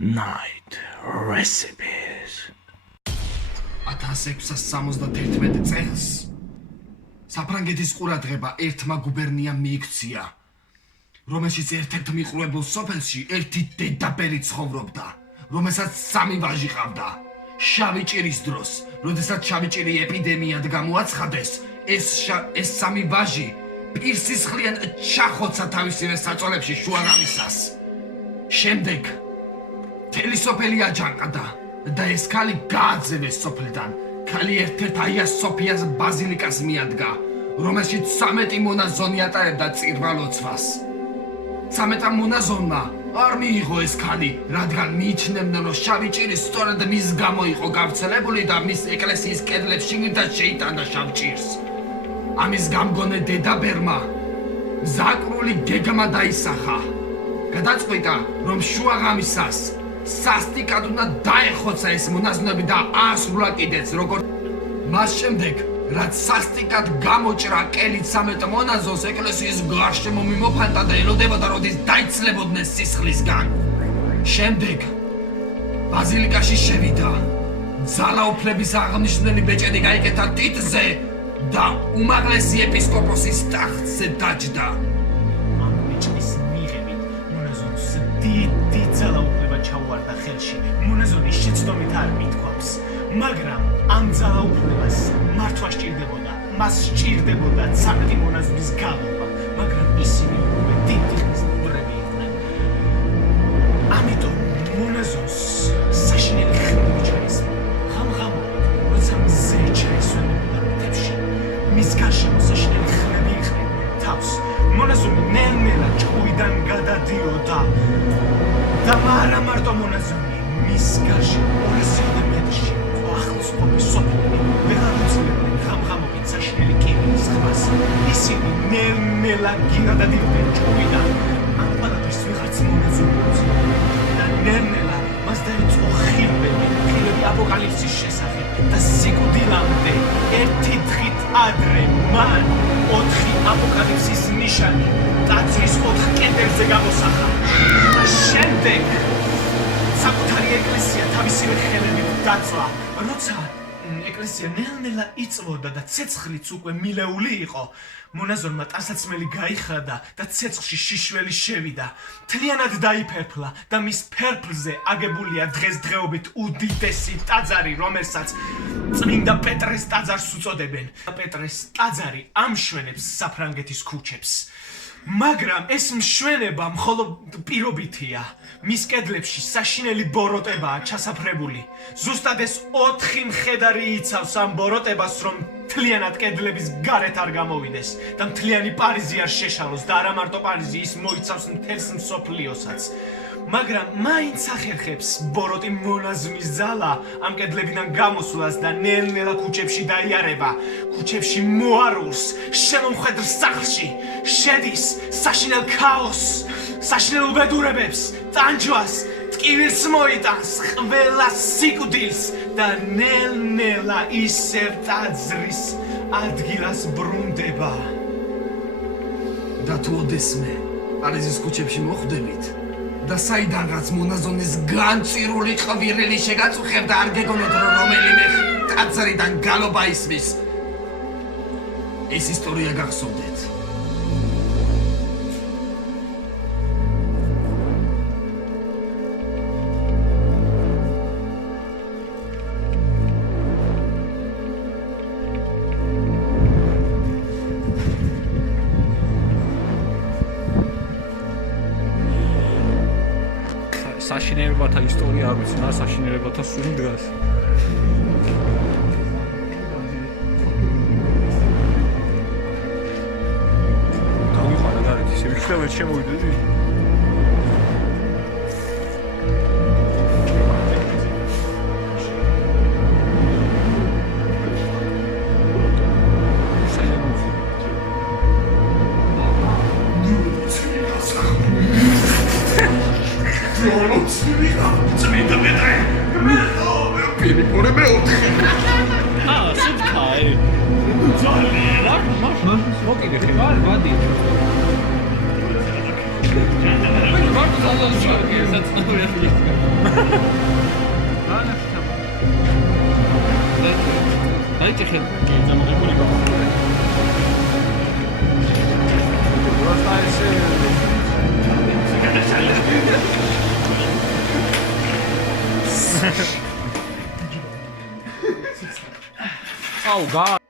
Night Recipes 1671 წელს საფრანგეთის ყურადღება ერთმა გუბერნიამ მიიქცია, რომელშიც ერთ-ერთ მიყრუებულ სოფელში ერთი დედაბერი ცხოვრობდა, რომელსაც სამი ვაჟი ჰყავდა. შავი ჭირის დროს, როდესაც შავი ჭირი ეპიდემიად გამოაცხადეს, ეს სამი ვაჟი პირსისხლიან ჩახოცა თავისივე საწოლებში შუაღამისას. შემდეგ მთელი სოფელი აჯანყდა და ეს ქალი გააძევეს სოფლიდან. ქალი ერთ-ერთ აია სოფიას ბაზილიკას მიადგა, რომელშიც 13 მონაზონი ატარებდა წირვა-ლოცვას. 13 მონაზონმა არ მიიღო ეს ქალი, რადგან მიიჩნევდნენ, რომ შავი ჭირი სწორედ მის გამო იყო გავრცელებული და მის ეკლესიის კედლებში და შეიტანდა შავ ჭირს. ამის გამგონე დედაბერმა ზაკრული გეგმა დაისახა. გადაწყვიტა, რომ შუაღამისას სასტიკად უნდა დაეხოცა ეს მონაზვნები და აასრულა კიდეც როგორც მას შემდეგ, რაც სასტიკად გამოჭრა კელით 13 მონაზონს, ეკლესიის გარშემო მიმოფანტა და ელოდებოდა, როდის დაიცლებოდნენ სისხლისგან. შემდეგ ბაზილიკაში შევიდა, ძალაუფლების აღნიშნული ბეჭედი გაიკეთა ტიტზე და უმაღლესი ეპისკოპოსის ტახტზე დაჯდა. ამ ბეჭდის მიღებით მონაზონს დიდი ძალაუფლება ჩაუვარდა ხელში. მონაზონის შეცდომით არ მithქვამს, მაგრამ ამ ძალაუფლებას მართვა სჭირდებოდა. მას სჭირდებოდა 13 მონაზონის გალობა, მაგრამ ისინი უკვე დიდი ხნის მკვლელები იყვნენ. ამიტომ მონაზონს საშინელი ხმები ჩაისმა. ღამ-ღამობით, როცა მზე ჩაისვენებოდა მთებში, მის გარშემო საშინელი ხმები იყრებდნენ თავს. მონაზონი ნელ-ნელა ჭკუიდან გადადიოდა და არა მარტო მონაზონი, მის გარშემო 200 მეტრში ახლოს ყოფილი სოფლები ვეღარ უძლებდნენ ღამ-ღამობით საშინელი კიბის ხმას. ისინი ნელ-ნელა გადადიოდნენ ჭკუიდან. ამ ყველაფერს ვეღარც მონაზონი უძლებდა და ნელ-ნელა მას დაიწყო ხილები აპოკალიფსის შესახებ და სიკვდილამდე ერთი დღით ადრე მან 4 აპოკალიფსის ნიშანი ტაძრის 4 კედელზე გამოსახა. და შემდეგ საკუთარი ეკლესია თავისივე ხელებით დაწვა. როცა ეკლესია ნელ-ნელა იწვოდა და ცეცხლიც უკვე მილეული იყო, მონაზონმა ტანსაცმელი გაიხადა და ცეცხლში შიშველი შევიდა. მთლიანად დაიფერფლა და მის ფერფლზე აგებულია დღესდღეობით უდიდესი ტაძარი, რომელსაც წმინდა პეტრეს ტაძარს უწოდებენ. პეტრეს ტაძარი ამშვენებს საფრანგეთის ქუჩებს. მაგრამ ეს მშვენება მხოლოდ პირობითია. მის კედლებში საშინელი ბოროტებაა ჩასაფრებული. ზუსტად ეს 4 მხედარი იცავს ამ ბოროტებას, რომ მთლიანად კედლების გარეთ არ გამოვიდეს და მთლიანი პარიზი არ შეშალოს და არა მარტო პარიზი, ის მოიცავს მთელს მსოფლიოსაც. მაგრამ მაინც ახერხებს ბოროტი მონაზონის ძალა ამ კედლებიდან გამოსვლას და ნელ-ნელა ქუჩებში დაიარება. ქუჩებში მოარულს, შემომხედრ სახლში შედის საშინელ ქაოსს, საშინელ უბედურებებს, ტანჯვას, ტკივილს მოიტანს, ყველა სიკვდილს და ნელ-ნელა ისევ ტაძრის ადგილას ბრუნდება. და თუ ოდესმე პარიზის ქუჩებში მოხვდებით და საიდანღაც მონაზონის განწირული ყვირილი შეგაწუხებთ და არ გეგონოთ, რომ რომელიმე ტაძრიდან გალობა ისმის, ეს ისტორია გახსოვდეთ. საშინელებათა ისტორია არ ვიცი, რა საშინელებათა სული დგას. გავიყვანა გარეთ ისე ვიქნებოდ შემოვიდოდი. ძალიან, რა, მაშინ მოკიდე ხარ, ვადი. Dajcie chętnie. Oh God.